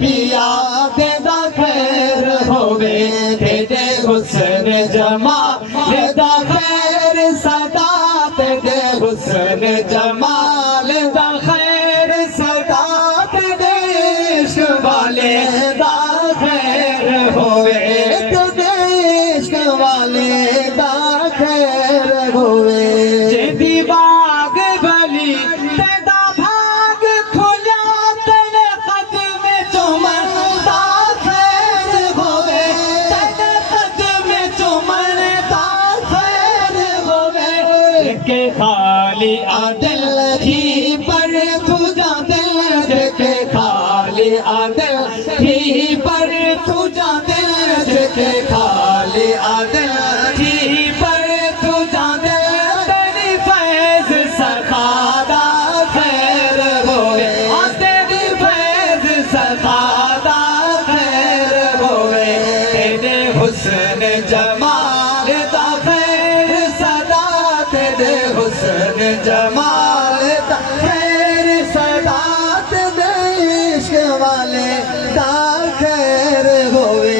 पिया तेदा खैर होवे तेरे हुस्न जमाल दा खैर सदा तेरे हुस्न जमाल दा खैर सदा तेरे इश्क वाले दा खैर होवे तेरे इश्क वाले दा खैर होवे जेदी बाग भली तेदा भाग खुला तेरे कदम चुमन दा खैर होवे तेरे कदम चुमन दा खैर होवे के खाली आदिल ही पर तुझा दिल के खाली आदिल ही पर तुझा दिल के खाली आदिल ही पर तुझा दिल तेरी फैज़ सखादा खैर होवे तेरी फैज़ सखादा खैर होवे तेरे हुस्न जमाल दा खैर सदा तेरे हुस्न जमाल दा खैर सदा तेरे इश्क वाले दा खैर होवे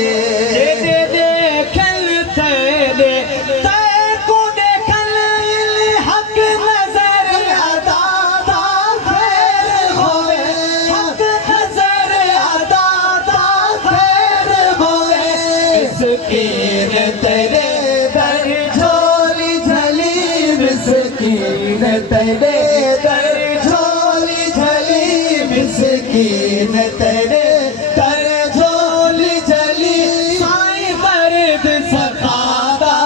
मिस्कीन तेरे दर झोली झली मिस्कीन तेरे दर झोली झली मिस्कीन तेरे दर झोली झली साईं दर्द सखादा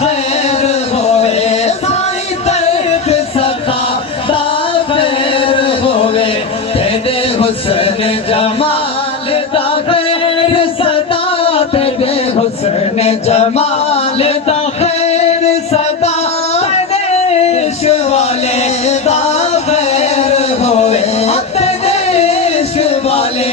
खैर होवे साईं दर्द सखादा खैर होवे तेरे हुस्न जमाल दा खैर सदा तेरे हुस्न जमाल दा खैर सदा तेरे इश्क वाले दा खैर होवे तेरे इश्क वाले